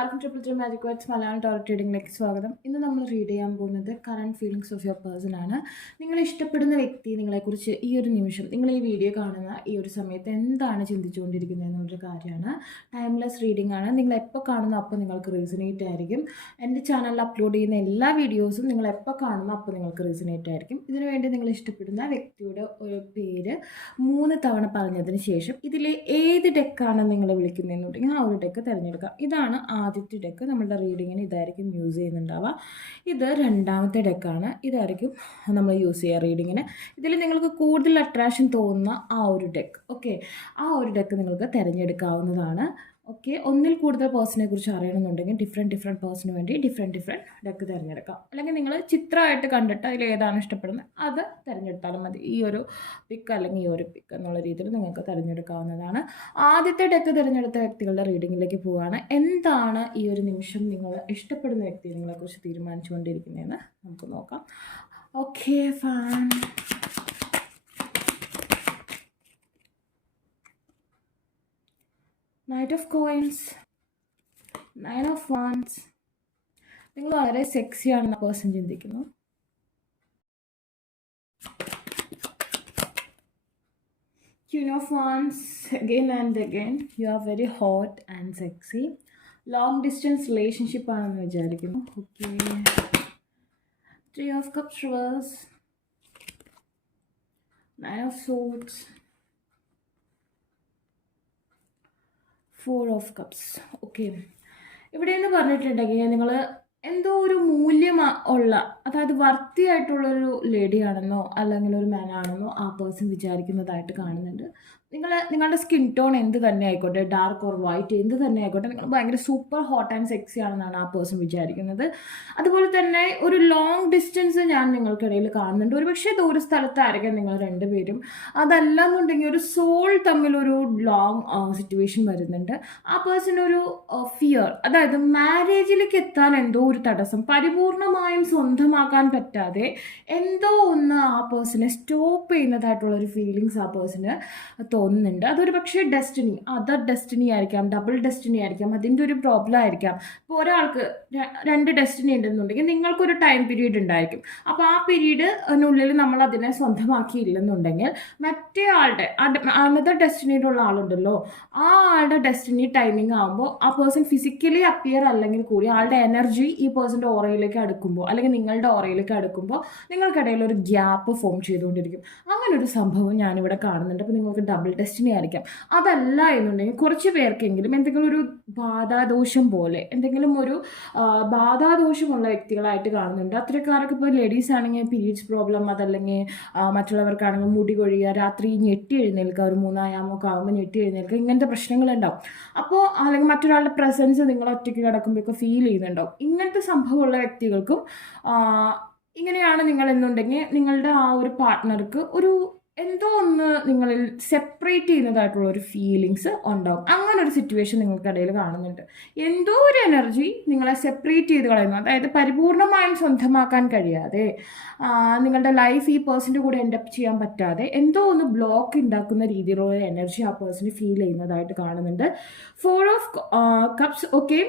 എല്ലാവർക്കും triple three magic words Malayalam tarot റീഡിങ്ങിലേക്ക് സ്വാഗതം. ഇന്ന് നമ്മൾ റീഡ് ചെയ്യാൻ പോകുന്നത് current feelings of your person ആണ്. നിങ്ങൾ ഇഷ്ടപ്പെടുന്ന വ്യക്തി നിങ്ങളെക്കുറിച്ച് ഈ ഒരു നിമിഷം നിങ്ങൾ ഈ വീഡിയോ കാണുന്ന ഈ ഒരു സമയത്ത് എന്താണ് ചിന്തിച്ചുകൊണ്ടിരിക്കുന്നത് എന്നുള്ളൊരു കാര്യമാണ്. ടൈംലെസ് റീഡിംഗ് ആണ്. നിങ്ങൾ എപ്പോൾ കാണുന്നു അപ്പോൾ നിങ്ങൾക്ക് റീസണേറ്റ് ആയിരിക്കും. എൻ്റെ ചാനലിൽ അപ്ലോഡ് ചെയ്യുന്ന എല്ലാ വീഡിയോസും നിങ്ങൾ എപ്പോൾ കാണുന്നു അപ്പോൾ നിങ്ങൾക്ക് റീസണേറ്റ് ആയിരിക്കും. ഇതിനുവേണ്ടി നിങ്ങൾ ഇഷ്ടപ്പെടുന്ന വ്യക്തിയുടെ ഒരു പേര് 3 തവണ പറഞ്ഞതിന് ശേഷം ഇതിലെ ഏത് ഡെക്കാണ് നിങ്ങൾ വിളിക്കുന്നതെന്നുണ്ടെങ്കിൽ ആ ഒരു ഡെക്ക് തിരഞ്ഞെടുക്കാം. ഇതാണ് ആദ്യത്തെ ഡെക്ക്. നമ്മളുടെ റീഡിങ്ങിന് ഇതായിരിക്കും യൂസ് ചെയ്യുന്നുണ്ടാവുക. ഇത് രണ്ടാമത്തെ ഡെക്കാണ്. ഇതായിരിക്കും നമ്മൾ യൂസ് ചെയ്യുക റീഡിങ്ങിന്. ഇതിൽ നിങ്ങൾക്ക് കൂടുതൽ അട്രാക്ഷൻ തോന്നുന്ന ആ ഒരു ഡെക്ക്, ഓക്കെ, ആ ഒരു ഡെക്ക് നിങ്ങൾക്ക് തിരഞ്ഞെടുക്കാവുന്നതാണ്. ഓക്കെ, ഒന്നിൽ കൂടുതൽ പേഴ്സണെ കുറിച്ച് അറിയണമെന്നുണ്ടെങ്കിൽ ഡിഫറെൻറ്റ് പേഴ്സണിന് വേണ്ടി ഡിഫറെൻറ്റ് ഡെക്ക് തിരഞ്ഞെടുക്കാം. അല്ലെങ്കിൽ നിങ്ങൾ ചിത്രമായിട്ട് കണ്ടിട്ട് അതിൽ ഏതാണ് ഇഷ്ടപ്പെടുന്നത് അത് തിരഞ്ഞെടുത്താലും മതി. ഈ ഒരു പിക്ക് അല്ലെങ്കിൽ ഈ ഒരു പിക്ക് എന്നുള്ള രീതിയിൽ നിങ്ങൾക്ക് തിരഞ്ഞെടുക്കാവുന്നതാണ്. ആദ്യത്തെ ഡെക്ക് തിരഞ്ഞെടുത്ത വ്യക്തികളുടെ റീഡിങ്ങിലേക്ക് പോവുകയാണ്. എന്താണ് ഈ ഒരു നിമിഷം നിങ്ങൾ ഇഷ്ടപ്പെടുന്ന വ്യക്തി നിങ്ങളെക്കുറിച്ച് തീരുമാനിച്ചുകൊണ്ടിരിക്കുന്നതെന്ന് നമുക്ക് നോക്കാം. Okay, fine. Knight of Coins, Nine of Wands. നിങ്ങൾ വളരെ സെക്സിയാണെന്ന പേഴ്സൺ ചിന്തിക്കുന്നു. Queen of Wands, again and again, you are very hot and sexy. Long distance relationship ആണെന്ന് വിചാരിക്കുന്നു. Okay, Three of Cups reverse, Nine of Swords, Four of Cups. Okay, ഇവിടെ എന്ന് പറഞ്ഞിട്ടുണ്ടെങ്കിൽ നിങ്ങൾ എന്തോ ഒരു മൂല്യം ഉള്ള, അതായത് വർത്തിയായിട്ടുള്ളൊരു ലേഡിയാണെന്നോ അല്ലെങ്കിൽ ഒരു മാനാണെന്നോ ആ പേഴ്സൺ വിചാരിക്കുന്നതായിട്ട് കാണുന്നുണ്ട്. നിങ്ങളുടെ സ്കിൻ ടോൺ എന്ത് തന്നെ ആയിക്കോട്ടെ, ഡാർക്ക് ഓർ വൈറ്റ് എന്ത് തന്നെ ആയിക്കോട്ടെ, നിങ്ങൾ ഭയങ്കര സൂപ്പർ ഹോട്ട് ആൻഡ് സെക്സി ആണെന്നാണ് ആ പേഴ്സൺ വിചാരിക്കുന്നത്. അതുപോലെ തന്നെ ഒരു ലോങ് ഡിസ്റ്റൻസ് ഞാൻ നിങ്ങൾക്കിടയിൽ കാണുന്നുണ്ട്. ഒരു പക്ഷേ ദൂര സ്ഥലത്തായിരിക്കാം നിങ്ങൾ രണ്ടുപേരും. അതല്ല എന്നുണ്ടെങ്കിൽ ഒരു സോൾ തമ്മിലൊരു ലോങ് സിറ്റുവേഷൻ വരുന്നുണ്ട്. ആ പേഴ്സൺ ഒരു ഫിയർ, അതായത് മാരേജിലേക്ക് എത്താൻ എന്തോ ഒരു തടസ്സം, പരിപൂർണമായും സ്വന്തമാക്കാൻ പറ്റാതെ എന്തോ ഒന്ന് ആ പേഴ്സണെ സ്റ്റോപ്പ് ചെയ്യുന്നതായിട്ടുള്ളൊരു ഫീലിങ്സ് ആ പേഴ്സണ് തോന്നുന്നുണ്ട്. അതൊരു പക്ഷേ ഡെസ്റ്റിനി, അതർ ഡെസ്റ്റിനി ആയിരിക്കാം, ഡബിൾ ഡെസ്റ്റിനി ആയിരിക്കാം, അതിൻ്റെ ഒരു പ്രോബ്ലം ആയിരിക്കാം. ഇപ്പോൾ ഒരാൾക്ക് 2 ഡെസ്റ്റിനി ഉണ്ടെന്നുണ്ടെങ്കിൽ നിങ്ങൾക്കൊരു ടൈം പീരീഡ് ഉണ്ടായിരിക്കും. അപ്പോൾ ആ പീരീഡിനുള്ളിൽ നമ്മൾ അതിനെ സ്വന്തമാക്കിയില്ലെന്നുണ്ടെങ്കിൽ മറ്റേ ആളുടെ അനദർ ഡെസ്റ്റിനിയിലുള്ള ആളുണ്ടല്ലോ, ആ ആളുടെ ഡെസ്റ്റിനി ടൈമിംഗ് ആകുമ്പോൾ ആ പേഴ്സൺ ഫിസിക്കലി അപ്പിയർ അല്ലെങ്കിൽ കൂടി ആളുടെ എനർജി ഈ പേഴ്സൻ്റെ ഓറയിലേക്ക് അടുക്കുമ്പോൾ അല്ലെങ്കിൽ നിങ്ങളുടെ ഓറയിലേക്ക് അടുക്കുമ്പോൾ നിങ്ങൾക്കിടയിൽ ഒരു ഗ്യാപ്പ് ഫോം ചെയ്തുകൊണ്ടിരിക്കും. അങ്ങനെ ഒരു സംഭവം ഞാനിവിടെ കാണുന്നുണ്ട്. അപ്പോൾ നിങ്ങൾക്ക് ഡബിൾ ഡെസ്റ്റിനി ആയിരിക്കാം. അതല്ല എന്നുണ്ടെങ്കിൽ കുറച്ച് പേർക്കെങ്കിലും എന്തെങ്കിലും ഒരു ബാധാദോഷം പോലെ എന്തെങ്കിലും ഒരു ബാധാദോഷമുള്ള വ്യക്തികളായിട്ട് കാണുന്നുണ്ട്. അത്രക്കാർക്ക് ഇപ്പോൾ ലേഡീസ് ആണെങ്കിൽ പീരീഡ്സ് പ്രോബ്ലം, അതല്ലെങ്കിൽ മറ്റുള്ളവർക്കാണെങ്കിൽ മുടി കൊഴിയുക, രാത്രി ഞെട്ടി എഴുന്നേൽക്കുക, ഒരു 3 ആയാമൊക്കെ ആകുമ്പോൾ ഞെട്ടി എഴുന്നേൽക്കുക, ഇങ്ങനത്തെ പ്രശ്നങ്ങളുണ്ടാവും. അപ്പോൾ അല്ലെങ്കിൽ മറ്റൊരാളുടെ പ്രസൻസ് നിങ്ങൾ ഒറ്റയ്ക്ക് കിടക്കുമ്പോഴൊക്കെ ഫീൽ ചെയ്യുന്നുണ്ടാവും. ഇങ്ങനത്തെ സംഭവമുള്ള വ്യക്തികൾക്കും ഇങ്ങനെയാണ് നിങ്ങൾ എന്നുണ്ടെങ്കിൽ നിങ്ങളുടെ ആ ഒരു പാർട്ട്ണർക്ക് ഒരു എന്തോ ഒന്ന് നിങ്ങളിൽ സെപ്പറേറ്റ് ചെയ്യുന്നതായിട്ടുള്ള ഒരു ഫീലിങ്സ് ഉണ്ടാവും. അങ്ങനെ ഒരു സിറ്റുവേഷൻ നിങ്ങൾക്കിടയിൽ കാണുന്നുണ്ട്. എന്തോ ഒരു എനർജി നിങ്ങളെ സെപ്പറേറ്റ് ചെയ്ത് കളയുന്നു. അതായത് പരിപൂർണമായും സ്വന്തമാക്കാൻ കഴിയാതെ, നിങ്ങളുടെ ലൈഫ് ഈ പേഴ്സൻ്റെ കൂടെ എൻഡപ്പ് ചെയ്യാൻ പറ്റാതെ എന്തോ ഒന്ന് ബ്ലോക്ക് ഉണ്ടാക്കുന്ന രീതിയിലുള്ള എനർജി ആ പേഴ്സണ് ഫീൽ ചെയ്യുന്നതായിട്ട് കാണുന്നുണ്ട്. 4 ഓഫ് കപ്സ്. ഓക്കെ,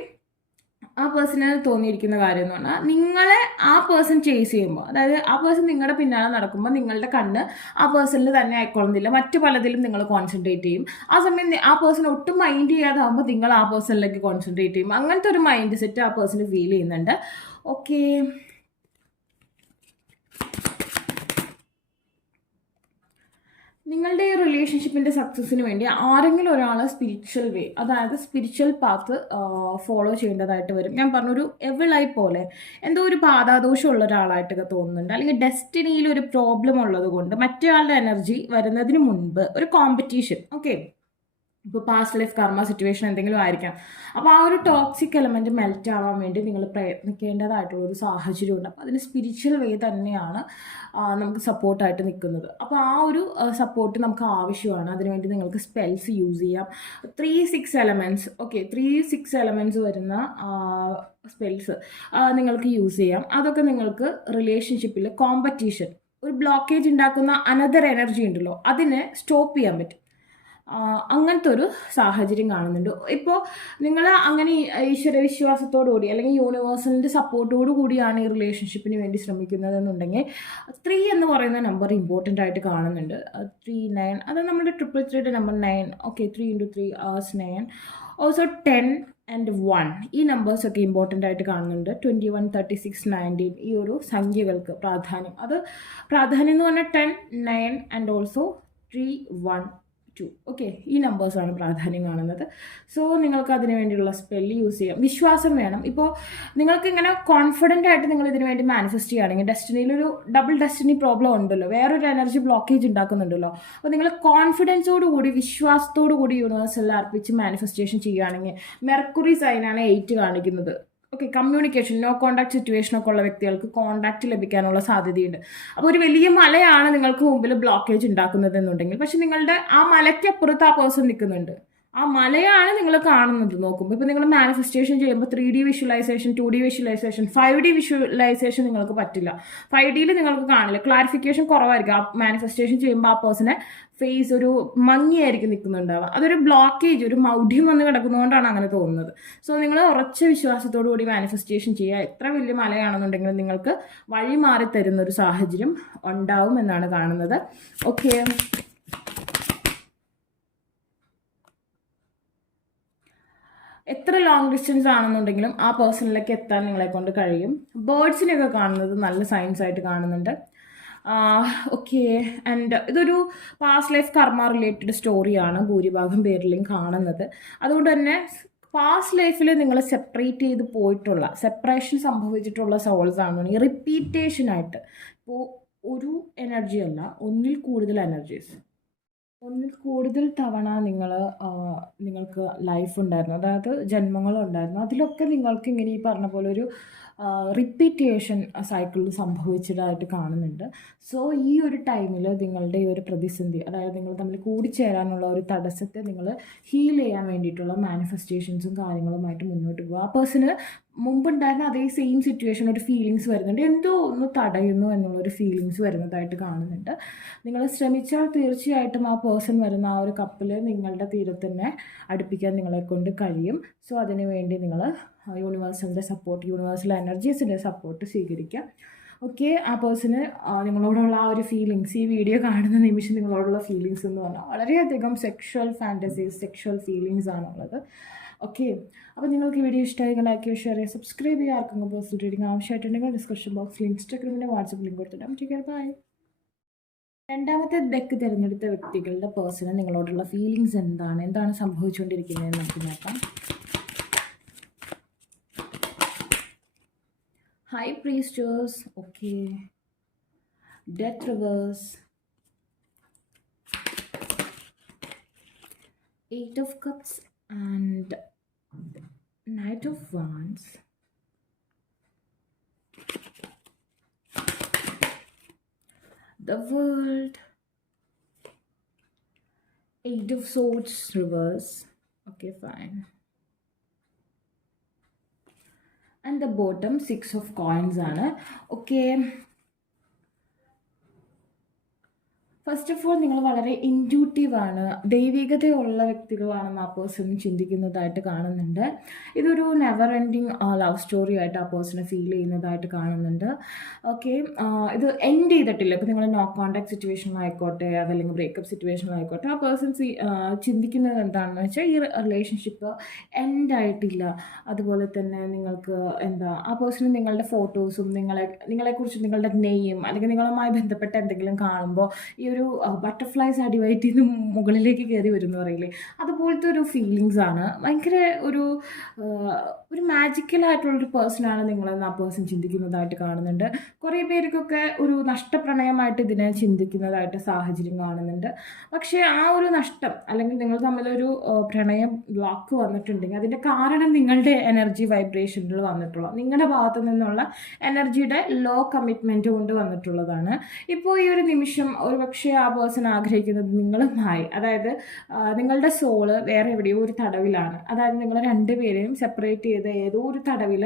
ആ പേഴ്സണ് തോന്നിയിരിക്കുന്ന കാര്യം എന്ന് പറഞ്ഞാൽ നിങ്ങളെ ആ പേഴ്സൺ ചേസ് ചെയ്യുമ്പോൾ, അതായത് ആ പേഴ്സൺ നിങ്ങളുടെ പിന്നാലെ നടക്കുമ്പോൾ നിങ്ങളുടെ കണ്ണ് ആ പേഴ്സണിൽ തന്നെ ആയിക്കൊള്ളുന്നില്ല, മറ്റു പലതിലും നിങ്ങൾ കോൺസെൻട്രേറ്റ് ചെയ്യും. ആ സമയം ആ പേഴ്സൺ ഒട്ടും മൈൻഡ് ചെയ്യാതാകുമ്പോൾ നിങ്ങൾ ആ പേഴ്സണിലേക്ക് കോൺസെൻട്രേറ്റ് ചെയ്യും. അങ്ങനത്തെ ഒരു മൈൻഡ് സെറ്റ് ആ പേഴ്സണ് ഫീൽ ചെയ്യുന്നുണ്ട്. ഓക്കെ, നിങ്ങളുടെ ഈ റിലേഷൻഷിപ്പിൻ്റെ സക്സസ്സിന് വേണ്ടി ആരെങ്കിലും ഒരാൾ സ്പിരിച്വൽ വേ, അതായത് സ്പിരിച്വൽ പാത്ത് ഫോളോ ചെയ്യേണ്ടതായിട്ട് വരും. ഞാൻ പറഞ്ഞൊരു എവിളായി പോലെ എന്തോ ഒരു ബാധാദോഷമുള്ള ഒരാളായിട്ടൊക്കെ തോന്നുന്നുണ്ട്. അല്ലെങ്കിൽ ഡെസ്റ്റിനിയിൽ ഒരു പ്രോബ്ലം ഉള്ളത് കൊണ്ട് മറ്റേ ആളുടെ എനർജി വരുന്നതിന് മുൻപ് ഒരു കോമ്പറ്റീഷൻ, ഓക്കെ, ഇപ്പോൾ പാസ്റ്റ് ലൈഫ് കർമ്മ സിറ്റുവേഷൻ എന്തെങ്കിലും ആയിരിക്കാം. അപ്പോൾ ആ ഒരു ടോക്സിക് എലമെൻറ്റ് മെൽറ്റ് ആവാൻ വേണ്ടി നിങ്ങൾ പ്രയത്നിക്കേണ്ടതായിട്ടുള്ളൊരു സാഹചര്യമുണ്ട്. അപ്പോൾ അതിന് സ്പിരിച്വൽ വേ തന്നെയാണ് നമുക്ക് സപ്പോർട്ടായിട്ട് നിൽക്കുന്നത്. അപ്പോൾ ആ ഒരു സപ്പോർട്ട് നമുക്ക് ആവശ്യമാണ്. അതിനുവേണ്ടി നിങ്ങൾക്ക് സ്പെൽസ് യൂസ് ചെയ്യാം. 3-6 എലമെൻറ്റ്സ്, ഓക്കെ, 3-6 എലമെൻറ്റ്സ് വരുന്ന സ്പെൽസ് നിങ്ങൾക്ക് യൂസ് ചെയ്യാം. അതൊക്കെ നിങ്ങൾക്ക് റിലേഷൻഷിപ്പിൽ കോമ്പറ്റീഷൻ, ഒരു ബ്ലോക്കേജ് ഉണ്ടാക്കുന്ന അനദർ എനർജി ഉണ്ടല്ലോ, അതിനെ സ്റ്റോപ്പ് ചെയ്യാൻ പറ്റും. അങ്ങനത്തെ ഒരു സാഹചര്യം കാണുന്നുണ്ട്. ഇപ്പോൾ നിങ്ങൾ അങ്ങനെ ഈശ്വര വിശ്വാസത്തോടുകൂടി അല്ലെങ്കിൽ യൂണിവേഴ്സലിൻ്റെ സപ്പോർട്ടോടു കൂടിയാണ് ഈ റിലേഷൻഷിപ്പിന് വേണ്ടി ശ്രമിക്കുന്നതെന്നുണ്ടെങ്കിൽ 3 എന്ന് പറയുന്ന നമ്പർ ഇമ്പോർട്ടൻ്റ് ആയിട്ട് കാണുന്നുണ്ട്. 3, 9 അത് നമ്മുടെ 333 നമ്പർ 9. ഓക്കെ, 3 × 3 9. ഓൾസോ 10 ആൻഡ് 1 ഈ നമ്പേഴ്സൊക്കെ ഇമ്പോർട്ടൻ്റ് ആയിട്ട് കാണുന്നുണ്ട്. 21, 36, 19 ഈ ഒരു സംഖ്യകൾക്ക് പ്രാധാന്യം. അത് പ്രാധാന്യം എന്ന് പറഞ്ഞാൽ 10, 9 ആൻഡ് ഓൾസോ 3, 1, 2. ഓക്കെ, ഈ നമ്പേഴ്സാണ് പ്രാധാന്യം കാണുന്നത്. സോ നിങ്ങൾക്ക് അതിന് വേണ്ടിയുള്ള സ്പെല്ല് യൂസ് ചെയ്യാം. വിശ്വാസം വേണം. ഇപ്പോൾ നിങ്ങൾക്ക് ഇങ്ങനെ കോൺഫിഡൻ്റ് ആയിട്ട് നിങ്ങൾ ഇതിന് വേണ്ടി മാനിഫെസ്റ്റ് ചെയ്യുകയാണെങ്കിൽ ഡെസ്റ്റിനിയിലൊരു ഡബിൾ ഡെസ്റ്റിനി പ്രോബ്ലം ഉണ്ടല്ലോ, വേറൊരു എനർജി ബ്ലോക്കേജ് ഉണ്ടാക്കുന്നുണ്ടല്ലോ. അപ്പോൾ നിങ്ങൾ കോൺഫിഡൻസോടുകൂടി വിശ്വാസത്തോടു കൂടി യൂണിവേഴ്സലിൽ അർപ്പിച്ച് മാനിഫെസ്റ്റേഷൻ ചെയ്യുകയാണെങ്കിൽ മെർക്കുറി സൈനാണ് 8 കാണിക്കുന്നത്. ഓക്കെ, കമ്മ്യൂണിക്കേഷൻ, നോ കോണ്ടാക്ട് സിറ്റുവേഷനൊക്കെ ഉള്ള വ്യക്തികൾക്ക് കോണ്ടാക്ട് ലഭിക്കാനുള്ള സാധ്യതയുണ്ട്. അപ്പോൾ ഒരു വലിയ മലയാണ് നിങ്ങൾക്ക് മുമ്പിൽ ബ്ലോക്കേജ് ഉണ്ടാക്കുന്നതെന്നുണ്ടെങ്കിൽ, പക്ഷെ നിങ്ങളുടെ ആ മലയ്ക്കപ്പുറത്ത് ആ പേഴ്സൺ നിൽക്കുന്നുണ്ട്. ആ മലയാണ് നിങ്ങൾ കാണുന്നത് നോക്കുമ്പോൾ. ഇപ്പോൾ നിങ്ങൾ മാനിഫെസ്റ്റേഷൻ ചെയ്യുമ്പോൾ 3D visualisation, 2D visualisation, 5D visualisation നിങ്ങൾക്ക് പറ്റില്ല. 5Dയിൽ നിങ്ങൾക്ക് കാണില്ല, ക്ലാരിഫിക്കേഷൻ കുറവായിരിക്കും. ആ മാനിഫെസ്റ്റേഷൻ ചെയ്യുമ്പോൾ ആ പേഴ്സണെ ഫേസ് ഒരു മങ്ങിയായിരിക്കും നിൽക്കുന്നുണ്ടാവുക. അതൊരു ബ്ലോക്കേജ്, ഒരു മൗഢ്യം വന്ന് കിടക്കുന്നതുകൊണ്ടാണ് അങ്ങനെ തോന്നുന്നത്. സോ നിങ്ങൾ ഉറച്ച വിശ്വാസത്തോടു കൂടി മാനിഫെസ്റ്റേഷൻ ചെയ്യുക. എത്ര വലിയ മലയാണെന്നുണ്ടെങ്കിലും നിങ്ങൾക്ക് വഴി മാറി തരുന്നൊരു സാഹചര്യം ഉണ്ടാവും എന്നാണ് കാണുന്നത്. ഓക്കെ, എത്ര ലോങ് ഡിസ്റ്റൻസ് ആണെന്നുണ്ടെങ്കിലും ആ പേഴ്സണിലേക്ക് എത്താൻ നിങ്ങളെ കൊണ്ട് കഴിയും. ബേർഡ്സിനെയൊക്കെ കാണുന്നത് നല്ല സയൻസ് ആയിട്ട് കാണുന്നുണ്ട്. ഓക്കെ, ആൻഡ് ഇതൊരു പാസ്റ്റ് ലൈഫ് കർമ്മ റിലേറ്റഡ് സ്റ്റോറിയാണ് ഭൂരിഭാഗം പേരിലും കാണുന്നത്. അതുകൊണ്ട് തന്നെ പാസ്റ്റ് ലൈഫിൽ നിങ്ങൾ സെപ്പറേറ്റ് ചെയ്ത് പോയിട്ടുള്ള, സെപ്പറേഷൻ സംഭവിച്ചിട്ടുള്ള സോൾസ് ആണ് ഈ റിപ്പീറ്റേഷനായിട്ട്. ഇപ്പോൾ ഒരു എനർജി അല്ല, ഒന്നിൽ കൂടുതൽ എനർജീസ്, ഒന്നിൽ കൂടുതൽ തവണ നിങ്ങൾക്ക് ലൈഫ് ഉണ്ടായിരുന്നു, അതായത് ജന്മങ്ങളുണ്ടായിരുന്നു. അതിലൊക്കെ നിങ്ങൾക്ക് ഇങ്ങനെ ഈ പറഞ്ഞ പോലെ ഒരു റിപ്പീറ്റേഷൻ സൈക്കിളിൽ സംഭവിച്ചതായിട്ട് കാണുന്നുണ്ട്. സോ ഈ ഒരു ടൈമിൽ നിങ്ങളുടെ ഈ ഒരു പ്രതിസന്ധി, അതായത് നിങ്ങൾ തമ്മിൽ കൂടിച്ചേരാനുള്ള ഒരു തടസ്സത്തെ നിങ്ങൾ ഹീൽ ചെയ്യാൻ വേണ്ടിയിട്ടുള്ള മാനിഫെസ്റ്റേഷൻസും കാര്യങ്ങളുമായിട്ട് മുന്നോട്ട് പോകുക. ആ പേഴ്സണ് മുമ്പുണ്ടായിരുന്ന അതേ സെയിം സിറ്റുവേഷൻ ഒരു ഫീലിങ്സ് വരുന്നുണ്ട്, എന്തോ ഒന്ന് തടയുന്നു എന്നുള്ളൊരു ഫീലിങ്സ് വരുന്നതായിട്ട് കാണുന്നുണ്ട്. നിങ്ങൾ ശ്രമിച്ചാൽ തീർച്ചയായിട്ടും ആ പേഴ്സൺ വരുന്ന ആ ഒരു കപ്പിൽ നിങ്ങളുടെ തീരത്ത് തന്നെ അടുപ്പിക്കാൻ നിങ്ങളെ കൊണ്ട് കഴിയും. സോ അതിനു വേണ്ടി നിങ്ങൾ യൂണിവേഴ്സലിൻ്റെ സപ്പോർട്ട്, യൂണിവേഴ്സൽ എനർജീസിൻ്റെ സപ്പോർട്ട് സ്വീകരിക്കുക. ഓക്കെ, ആ പേഴ്സണ് നിങ്ങളോടുള്ള ആ ഒരു ഫീലിങ്സ്, ഈ വീഡിയോ കാണുന്ന നിമിഷം നിങ്ങളോടുള്ള ഫീലിങ്സ് എന്ന് പറഞ്ഞാൽ വളരെയധികം സെക്ഷൽ ഫാൻറ്റസീസ്, സെക്ഷൽ ഫീലിങ്സ് ആണുള്ളത്. ഓക്കെ, അപ്പോൾ നിങ്ങൾക്ക് ഈ വീഡിയോ ഇഷ്ടമായി ലൈക്ക് ചെയ്യുക, ഷെയർ ചെയ്യുക, സബ്സ്ക്രൈബ് ചെയ്യുക. ആർക്കെങ്കിലും പേഴ്സണൽ റീഡിംഗ് ആവശ്യമായിട്ടുണ്ടെങ്കിൽ ഡിസ്ക്രിപ്ഷൻ ബോക്സിൽ ഇൻസ്റ്റാഗ്രാമിൻ്റെ വാട്സപ്പ് ലിങ്ക് കൊടുത്തിട്ടാണ്. Take care, bye. രണ്ടാമത്തെ ഡെക്ക് തിരഞ്ഞെടുത്ത വ്യക്തികളുടെ പേഴ്സണ് നിങ്ങളോടുള്ള ഫീലിങ്സ് എന്താണ് സംഭവിച്ചുകൊണ്ടിരിക്കുന്നതെന്ന് നമുക്ക് നോക്കാം. High Priestess, okay. Death Reverse, 8 of Cups and Knight of Wands. The World, 8 of Swords Reverse, okay, fine. And the bottom 6 of coins ആണ്. Okay, first of all നിങ്ങൾ വളരെ ഇൻറ്റ്യൂട്ടീവാണ്, ദൈവികതയുള്ള വ്യക്തികളാണെന്ന് ആ പേഴ്സൺ ചിന്തിക്കുന്നതായിട്ട് കാണുന്നുണ്ട്. ഇതൊരു നെവർ എൻഡിങ് ലവ് സ്റ്റോറി ആയിട്ട് ആ പേഴ്സണെ feel ചെയ്യുന്നതായിട്ട് കാണുന്നുണ്ട്. ഓക്കെ, ഇത് എൻഡ് ചെയ്തിട്ടില്ല. ഇപ്പോൾ നിങ്ങൾ നോ കോണ്ടാക്ട് സിറ്റുവേഷനിലായിക്കോട്ടെ, അതല്ലെങ്കിൽ ബ്രേക്കപ്പ് സിറ്റുവേഷനിലായിക്കോട്ടെ, ആ പേഴ്സൺ ചിന്തിക്കുന്നത് എന്താണെന്ന് വെച്ചാൽ ഈ റിലേഷൻഷിപ്പ് എൻഡ് ആയിട്ടില്ല. അതുപോലെ തന്നെ നിങ്ങൾക്ക് ആ പേഴ്സണ് നിങ്ങളുടെ ഫോട്ടോസും നിങ്ങളെക്കുറിച്ച് നിങ്ങളുടെ നെയ്യും അല്ലെങ്കിൽ നിങ്ങളുമായി ബന്ധപ്പെട്ട എന്തെങ്കിലും കാണുമ്പോൾ ഈ ഒരു ബട്ടർഫ്ലൈസ് അടിവയറ്റിൽ നിന്ന് മുകളിലേക്ക് കയറി വരുമെന്ന് പറയില്ലേ, അതുപോലത്തെ ഒരു ഫീലിങ്സ് ആണ്. ഭയങ്കര ഒരു മാജിക്കലായിട്ടുള്ളൊരു പേഴ്സണാണ് നിങ്ങളെന്ന് ആ പേഴ്സൺ ചിന്തിക്കുന്നതായിട്ട് കാണുന്നുണ്ട്. കുറേ പേർക്കൊക്കെ ഒരു നഷ്ടപ്രണയമായിട്ട് ഇതിനെ ചിന്തിക്കുന്നതായിട്ട് സാഹചര്യം കാണുന്നുണ്ട്. പക്ഷേ ആ ഒരു നഷ്ടം അല്ലെങ്കിൽ നിങ്ങൾ തമ്മിലൊരു പ്രണയം ബ്ലോക്ക് വന്നിട്ടുണ്ടെങ്കിൽ അതിൻ്റെ കാരണം നിങ്ങളുടെ എനർജി വൈബ്രേഷനിൽ വന്നിട്ടുള്ള, നിങ്ങളുടെ ഭാഗത്തു നിന്നുള്ള എനർജിയുടെ ലോ കമ്മിറ്റ്മെൻറ്റ് കൊണ്ട് വന്നിട്ടുള്ളതാണ്. ഇപ്പോൾ ഈ ഒരു നിമിഷം ഒരു പക്ഷേ ആ പേഴ്സൺ ആഗ്രഹിക്കുന്നത് നിങ്ങളുമായി, അതായത് നിങ്ങളുടെ സോള് വേറെ എവിടെയോ ഒരു തടവിലാണ്. അതായത് നിങ്ങൾ രണ്ടുപേരെയും സെപ്പറേറ്റ് ചെയ്ത് ചെയ്ത് ഏതോ ഒരു തടവിൽ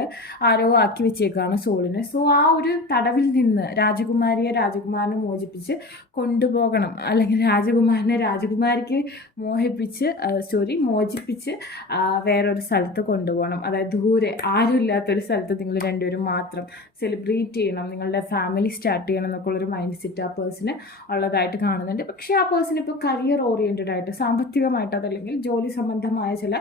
ആരോ ആക്കി വെച്ചേക്കാണ് സോളിനെ. സോ ആ ഒരു തടവിൽ നിന്ന് രാജകുമാരനെ മോചിപ്പിച്ച് കൊണ്ടുപോകണം, അല്ലെങ്കിൽ രാജകുമാരിക്ക് മോചിപ്പിച്ച് വേറൊരു സ്ഥലത്ത് കൊണ്ടുപോകണം. അതായത് ദൂരെ ആരും ഇല്ലാത്തൊരു സ്ഥലത്ത് നിങ്ങൾ രണ്ടുപേരും മാത്രം സെലിബ്രേറ്റ് ചെയ്യണം, നിങ്ങളുടെ ഫാമിലി സ്റ്റാർട്ട് ചെയ്യണം എന്നൊക്കെ ഉള്ളൊരു മൈൻഡ് സെറ്റ് ആ പേഴ്സണ് ഉള്ളതായിട്ട് കാണുന്നുണ്ട്. പക്ഷേ ആ പേഴ്സൺ ഇപ്പോൾ കരിയർ ഓറിയൻറ്റഡ് ആയിട്ട് സാമ്പത്തികമായിട്ട് അതല്ലെങ്കിൽ ജോലി സംബന്ധമായ ചില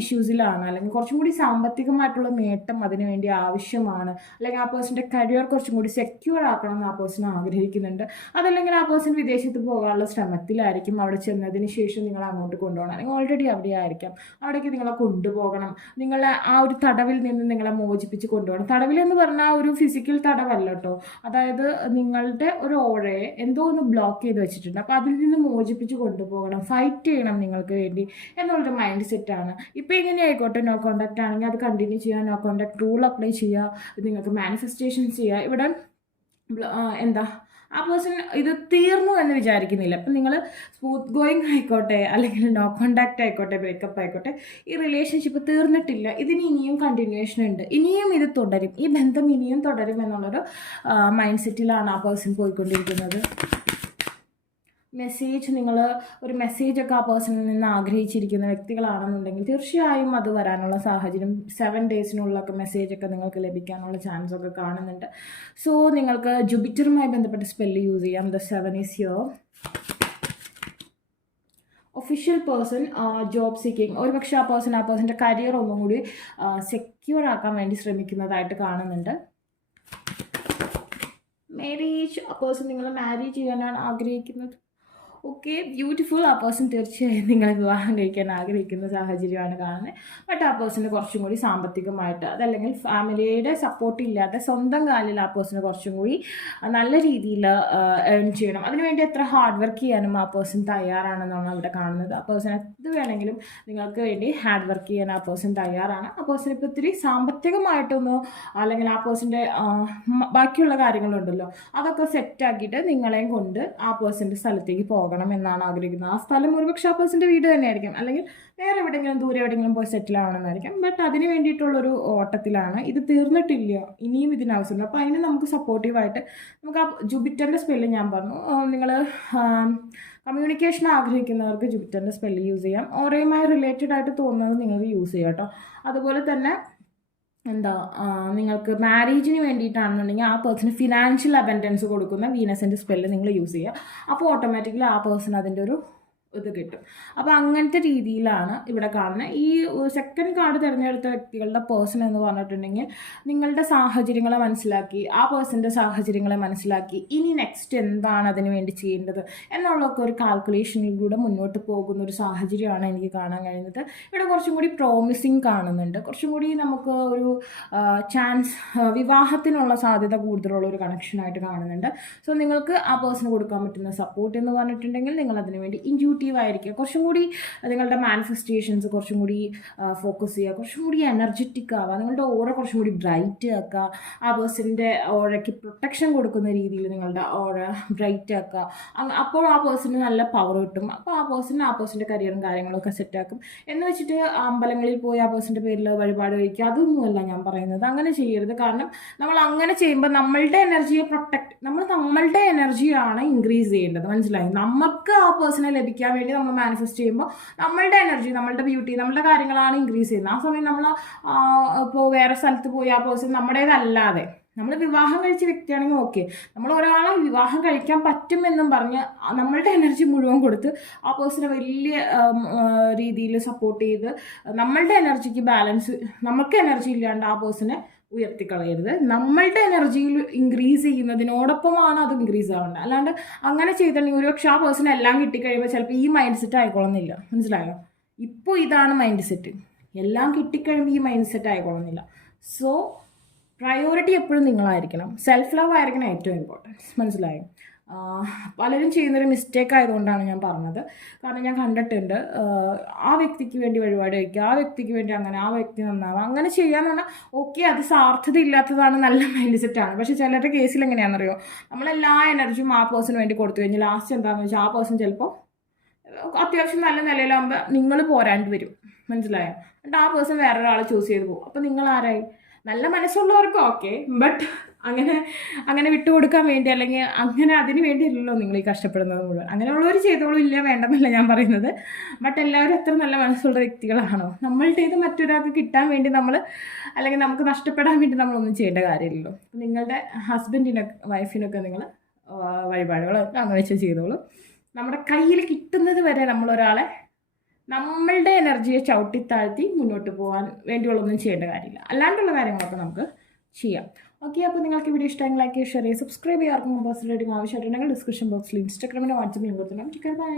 ഇഷ്യൂസിലാണ്, അല്ലെങ്കിൽ കുറച്ചും കൂടി സാമ്പത്തികമായിട്ടുള്ള നേട്ടം അതിനുവേണ്ടി ആവശ്യമാണ്, അല്ലെങ്കിൽ ആ പേഴ്സൻ്റെ കരിയർ കുറച്ചും കൂടി സെക്യൂർ ആക്കണം എന്ന് ആ പേഴ്സൺ ആഗ്രഹിക്കുന്നുണ്ട്. അതല്ലെങ്കിൽ ആ പേഴ്സൺ വിദേശത്ത് പോകാനുള്ള ശ്രമത്തിലായിരിക്കും. അവിടെ ചെന്നതിന് ശേഷം നിങ്ങൾ അങ്ങോട്ട് കൊണ്ടുപോകണം, അല്ലെങ്കിൽ ഓൾറെഡി അവിടെ ആയിരിക്കാം, അവിടേക്ക് നിങ്ങളെ കൊണ്ടുപോകണം, നിങ്ങളെ ആ ഒരു തടവിൽ നിന്ന് നിങ്ങളെ മോചിപ്പിച്ച് കൊണ്ടുപോകണം. തടവിലെന്ന് പറഞ്ഞാൽ ഒരു ഫിസിക്കൽ തടവല്ല കേട്ടോ, അതായത് നിങ്ങളുടെ ഒരു ഓഴയെ എന്തോ ഒന്ന് ബ്ലോക്ക് ചെയ്ത് വെച്ചിട്ടുണ്ട്, അപ്പോൾ അതിൽ നിന്ന് മോചിപ്പിച്ച് കൊണ്ടുപോകണം, ഫൈറ്റ് ചെയ്യണം നിങ്ങൾക്ക് വേണ്ടി എന്നുള്ളൊരു മൈൻഡ് സെറ്റാണ്. ഇപ്പോൾ ഇങ്ങനെ ആയിക്കോട്ടെ, നോ കോണ്ടാക്ട് ആണെങ്കിൽ അത് കണ്ടിന്യൂ ചെയ്യുക, നോ കോണ്ടാക്ട് റൂൾ അപ്ലൈ ചെയ്യുക, നിങ്ങൾക്ക് മാനിഫെസ്റ്റേഷൻ ചെയ്യുക. ഇവിടെ ആ പേഴ്സൺ ഇത് തീർന്നു എന്ന് വിചാരിക്കുന്നില്ല. അപ്പം നിങ്ങൾ സ്മൂത്ത് ഗോയിങ് ആയിക്കോട്ടെ, അല്ലെങ്കിൽ നോ കോണ്ടാക്റ്റ് ആയിക്കോട്ടെ, ബ്രേക്കപ്പ് ആയിക്കോട്ടെ, ഈ റിലേഷൻഷിപ്പ് തീർന്നിട്ടില്ല, ഇതിന് ഇനിയും കണ്ടിന്യൂഷൻ ഉണ്ട്, ഇനിയും ഇത് തുടരും, ഈ ബന്ധം ഇനിയും തുടരും എന്നുള്ളൊരു മൈൻഡ് സെറ്റിലാണ് ആ പേഴ്സൺ പോയിക്കൊണ്ടിരിക്കുന്നത്. നിങ്ങൾ ഒരു മെസ്സേജൊക്കെ ആ പേഴ്സണിൽ നിന്ന് ആഗ്രഹിച്ചിരിക്കുന്ന വ്യക്തികളാണെന്നുണ്ടെങ്കിൽ തീർച്ചയായും അത് വരാനുള്ള സാഹചര്യം 7 ഡേയ്സിനുള്ളൊക്കെ മെസ്സേജൊക്കെ നിങ്ങൾക്ക് ലഭിക്കാനുള്ള ചാൻസൊക്കെ കാണുന്നുണ്ട്. സോ നിങ്ങൾക്ക് ജുപിറ്ററുമായി ബന്ധപ്പെട്ട സ്പെല്ല് യൂസ് ചെയ്യാം. The 7 is here. Official person, job seeking. ഒരുപക്ഷെ ആ പേഴ്സൻ്റെ കരിയർ ഒന്നും കൂടി സെക്യൂർ ആക്കാൻ വേണ്ടി ശ്രമിക്കുന്നതായിട്ട് കാണുന്നുണ്ട്. മാരേജ്, ആ പേഴ്സൺ നിങ്ങളെ മാരേജ് ചെയ്യാനാണ് ആഗ്രഹിക്കുന്നത്. Okay, beautiful. ആ പേഴ്സൺ തീർച്ചയായും നിങ്ങളെ വിവാഹം കഴിക്കാൻ ആഗ്രഹിക്കുന്ന സാഹചര്യമാണ് കാണുന്നത്. ബട്ട് ആ പേഴ്സണ് കുറച്ചും കൂടി സാമ്പത്തികമായിട്ട്, അതല്ലെങ്കിൽ ഫാമിലിയുടെ സപ്പോർട്ട് ഇല്ലാതെ സ്വന്തം കാലിൽ ആ പേഴ്സണ് കുറച്ചും കൂടി നല്ല രീതിയിൽ ഏൺ ചെയ്യണം. അതിനുവേണ്ടി എത്ര ഹാർഡ് വർക്ക് ചെയ്യാനും ആ പേഴ്സൺ തയ്യാറാണെന്നാണ് അവിടെ കാണുന്നത്. ആ പേഴ്സൺ എന്ത് വേണമെങ്കിലും നിങ്ങൾക്ക് വേണ്ടി ഹാർഡ് വർക്ക് ചെയ്യാൻ ആ പേഴ്സൺ തയ്യാറാണ്. ആ പേഴ്സൺ ഇപ്പോൾ ഇത്തിരി സാമ്പത്തികമായിട്ടൊന്നോ, അല്ലെങ്കിൽ ആ പേഴ്സൻ്റെ ബാക്കിയുള്ള കാര്യങ്ങളുണ്ടല്ലോ അതൊക്കെ സെറ്റാക്കിയിട്ട് നിങ്ങളെയും കൊണ്ട് ആ പേഴ്സൻ്റെ സ്ഥലത്തേക്ക് പോകണം എന്നാണ് ആഗ്രഹിക്കുന്നത്. ആ സ്ഥലം ഒരുപക്ഷെ ആ പേഴ്സൻ്റെ വീട് തന്നെയായിരിക്കും, അല്ലെങ്കിൽ വേറെ എവിടെയെങ്കിലും ദൂരെ എവിടെയെങ്കിലും പോയി സെറ്റിൽ ആവണമെന്നായിരിക്കും. ബട്ട് അതിന് വേണ്ടിയിട്ടുള്ളൊരു ഓട്ടത്തിലാണ്. ഇത് തീർന്നിട്ടില്ല, ഇനിയും ഇതിനാവശ്യമുണ്ട്. അപ്പോൾ അതിന് നമുക്ക് സപ്പോർട്ടീവായിട്ട് നമുക്ക് ആ ജുപിറ്ററിൻ്റെ സ്പെല്ല് ഞാൻ പറഞ്ഞു. നിങ്ങൾ കമ്മ്യൂണിക്കേഷൻ ആഗ്രഹിക്കുന്നവർക്ക് ജുപിറ്ററിൻ്റെ സ്പെല്ല് യൂസ് ചെയ്യാം. ഓറയുമായി റിലേറ്റഡ് ആയിട്ട് തോന്നുന്നത് നിങ്ങൾക്ക് യൂസ് ചെയ്യാം കേട്ടോ. അതുപോലെ തന്നെ നിങ്ങൾക്ക് മാരേജിന് വേണ്ടിയിട്ടാണെന്നുണ്ടെങ്കിൽ ആ പേഴ്സണ് ഫിനാൻഷ്യൽ അബൻഡൻസ് കൊടുക്കുന്ന വീനസിൻ്റെ സ്പെല്ല് നിങ്ങൾ യൂസ് ചെയ്യുക. അപ്പോൾ ഓട്ടോമാറ്റിക്കലി ആ പേഴ്സൺ അതിൻ്റെ ഒരു ഇത് കിട്ടും. അപ്പോൾ അങ്ങനത്തെ രീതിയിലാണ് ഇവിടെ കാണുന്നത്. ഈ സെക്കൻഡ് കാർഡ് തിരഞ്ഞെടുത്ത വ്യക്തികളുടെ പേഴ്സൺ എന്ന് പറഞ്ഞിട്ടുണ്ടെങ്കിൽ നിങ്ങളുടെ സാഹചര്യങ്ങളെ മനസ്സിലാക്കി, ആ പേഴ്സൻ്റെ സാഹചര്യങ്ങളെ മനസ്സിലാക്കി ഇനി നെക്സ്റ്റ് എന്താണ് അതിന് വേണ്ടി ചെയ്യേണ്ടത് എന്നുള്ളതൊക്കെ ഒരു കാൽക്കുലേഷനിലൂടെ മുന്നോട്ട് പോകുന്ന ഒരു സാഹചര്യമാണ് എനിക്ക് കാണാൻ കഴിയുന്നത്. ഇവിടെ കുറച്ചും കൂടി പ്രോമിസിങ് കാണുന്നുണ്ട്, കുറച്ചും കൂടി നമുക്ക് ഒരു ചാൻസ്, വിവാഹത്തിനുള്ള സാധ്യത കൂടുതലുള്ള ഒരു കണക്ഷനായിട്ട് കാണുന്നുണ്ട്. സോ നിങ്ങൾക്ക് ആ പേഴ്സണ് കൊടുക്കാൻ പറ്റുന്ന സപ്പോർട്ട് എന്ന് പറഞ്ഞിട്ടുണ്ടെങ്കിൽ നിങ്ങൾ അതിന് വേണ്ടി ആയിരിക്കുക, കുറച്ചും കൂടി നിങ്ങളുടെ മാനിഫെസ്റ്റേഷൻസ് കുറച്ചും കൂടി ഫോക്കസ് ചെയ്യുക, കുറച്ചും കൂടി എനർജറ്റിക് ആവുക, നിങ്ങളുടെ ഓറ കുറച്ചും കൂടി ബ്രൈറ്റ് ആക്കുക, ആ പേഴ്സൻ്റെ ഓറയ്ക്ക് പ്രൊട്ടക്ഷൻ കൊടുക്കുന്ന രീതിയിൽ നിങ്ങളുടെ ഓറ ബ്രൈറ്റ് ആക്കുക. അപ്പോൾ ആ പേഴ്സണിന് നല്ല പവർ കിട്ടും. അപ്പോൾ ആ പേഴ്സൻ്റെ കരിയറും കാര്യങ്ങളൊക്കെ സെറ്റാക്കും. എന്ന് വെച്ചിട്ട് അമ്പലങ്ങളിൽ പോയി ആ പേഴ്സൻ്റെ പേരിൽ വഴിപാട് കഴിക്കുക, അതൊന്നുമല്ല ഞാൻ പറയുന്നത്. അങ്ങനെ ചെയ്യരുത്. കാരണം നമ്മൾ അങ്ങനെ ചെയ്യുമ്പോൾ നമ്മളുടെ എനർജിയെ നമ്മളുടെ എനർജിയാണ് ഇൻക്രീസ് ചെയ്യേണ്ടത്. മനസ്സിലായി? നമുക്ക് ആ പേഴ്സണെ ലഭിക്കാൻ വേണ്ടി നമ്മൾ മാനിഫെസ്റ്റ് ചെയ്യുമ്പോൾ നമ്മളുടെ എനർജി, നമ്മളുടെ ബ്യൂട്ടി, നമ്മളുടെ കാര്യങ്ങളാണ് ഇൻക്രീസ് ചെയ്യുന്നത്. ആ സമയം നമ്മൾ ഇപ്പോൾ വേറെ സ്ഥലത്ത് പോയി ആ പേഴ്സൺ നമ്മുടേതല്ലാതെ, നമ്മൾ വിവാഹം കഴിച്ച വ്യക്തിയാണെങ്കിൽ ഓക്കെ, നമ്മൾ ഒരാളെ വിവാഹം കഴിക്കാൻ പറ്റുമെന്നും പറഞ്ഞ് നമ്മളുടെ എനർജി മുഴുവൻ കൊടുത്ത് ആ പേഴ്സണെ വലിയ രീതിയിൽ സപ്പോർട്ട് ചെയ്ത് നമ്മളുടെ എനർജിക്ക് ബാലൻസ്, നമുക്ക് എനർജി ഇല്ലാണ്ട് ആ പേഴ്സണെ ഉയർത്തിക്കളയരുത്. നമ്മളുടെ എനർജിയിൽ ഇൻക്രീസ് ചെയ്യുന്നതിനോടൊപ്പമാണ് അത് ഇൻക്രീസ് ആവേണ്ടത്. അല്ലാണ്ട് അങ്ങനെ ചെയ്തിട്ടുണ്ടെങ്കിൽ ഒരുപക്ഷെ ആ പേഴ്സൺ എല്ലാം കിട്ടിക്കഴിയുമ്പോൾ ചിലപ്പോൾ ഈ മൈൻഡ് സെറ്റ് ആയിക്കൊള്ളുന്നില്ല. മനസ്സിലായോ? ഇപ്പോൾ ഇതാണ് മൈൻഡ് സെറ്റ്, എല്ലാം കിട്ടിക്കഴിയുമ്പോൾ ഈ മൈൻഡ് സെറ്റ് ആയിക്കൊള്ളുന്നില്ല. സോ പ്രയോറിറ്റി എപ്പോഴും നിങ്ങളായിരിക്കണം. സെൽഫ് ലവ് ആയിരിക്കണം ഏറ്റവും ഇമ്പോർട്ടൻസ്. മനസ്സിലായോ? പലരും ചെയ്യുന്നൊരു മിസ്റ്റേക്ക് ആയതുകൊണ്ടാണ് ഞാൻ പറഞ്ഞത്. കാരണം ഞാൻ കണ്ടിട്ടുണ്ട്, ആ വ്യക്തിക്ക് വേണ്ടി വഴിപാട് കഴിക്കുക, ആ വ്യക്തിക്ക് വേണ്ടി അങ്ങനെ, ആ വ്യക്തി നന്നാവുക, അങ്ങനെ ചെയ്യാന്ന് പറഞ്ഞാൽ ഓക്കെ, അത് സാർത്ഥത ഇല്ലാത്തതാണ്, നല്ല മൈൻഡ് സെറ്റാണ്. പക്ഷേ ചിലരുടെ കേസിൽ എങ്ങനെയാണെന്നറിയോ, നമ്മളെല്ലാ എനർജിയും ആ പേഴ്സണിന് വേണ്ടി കൊടുത്തു കഴിഞ്ഞാൽ ലാസ്റ്റ് എന്താണെന്ന് വെച്ചാൽ ആ പേഴ്സൺ ചിലപ്പോൾ അത്യാവശ്യം നല്ല നിലയിലാകുമ്പോൾ നിങ്ങൾ പോരാണ്ട് വരും. മനസ്സിലായോ? എന്നിട്ട് ആ പേഴ്സൺ വേറൊരാളെ ചൂസ് ചെയ്ത് പോകും. അപ്പോൾ നിങ്ങൾ ആരായി? നല്ല മനസ്സുള്ളവർക്ക് ഓക്കെ, ബട്ട് അങ്ങനെ വിട്ടുകൊടുക്കാൻ വേണ്ടി അല്ലെങ്കിൽ അങ്ങനെ അതിന് വേണ്ടിയല്ലല്ലോ നിങ്ങൾ ഈ കഷ്ടപ്പെടുന്നത് മുഴുവൻ. അങ്ങനെയുള്ളവർ ചെയ്തോളും, ഇല്ല വേണ്ടെന്നല്ല ഞാൻ പറയുന്നത്. ബട്ട് എല്ലാവരും അത്ര നല്ല മനസ്സുള്ള വ്യക്തികളാണോ? നമ്മളുടേത് മറ്റൊരാൾക്ക് കിട്ടാൻ വേണ്ടി നമ്മൾ, അല്ലെങ്കിൽ നമുക്ക് നഷ്ടപ്പെടാൻ വേണ്ടി നമ്മളൊന്നും ചെയ്യേണ്ട കാര്യമില്ലല്ലോ. നിങ്ങളുടെ ഹസ്ബൻഡിനൊക്കെ വൈഫിനൊക്കെ നിങ്ങൾ വഴിപാടുകളൊക്കെ അങ്ങനെ വെച്ച് ചെയ്തോളൂ. നമ്മുടെ കയ്യിൽ കിട്ടുന്നത് വരെ നമ്മളൊരാളെ നമ്മളുടെ എനർജിയെ ചവിട്ടിത്താഴ്ത്തി മുന്നോട്ട് പോകാൻ വേണ്ടിയുള്ളൊന്നും ചെയ്യേണ്ട കാര്യമില്ല. അല്ലാണ്ടുള്ള കാര്യങ്ങളൊക്കെ നമുക്ക് ചെയ്യാം. ഓക്കെ, അപ്പോൾ നിങ്ങൾക്ക് വീഡിയോ ഇഷ്ടമെങ്കിൽ ലൈക്ക് ചെയ്യുക, ഷെയർ ചെയ്യുക, സബ്സ്ക്രൈബ് ചെയ്യുക. ആർക്കും പേഴ്സണൽ റേറ്റിംഗ് ആവശ്യമായിട്ടുണ്ടെങ്കിൽ ഡിസ്ക്രിപ്ഷൻ ബോക്സിൽ ഇൻസ്റ്റാഗ്രാമിൻ്റെ വാട്സപ്പ് ലിങ്ക് കൊടുത്തിട്ടുണ്ടെങ്കിൽ ബൈ.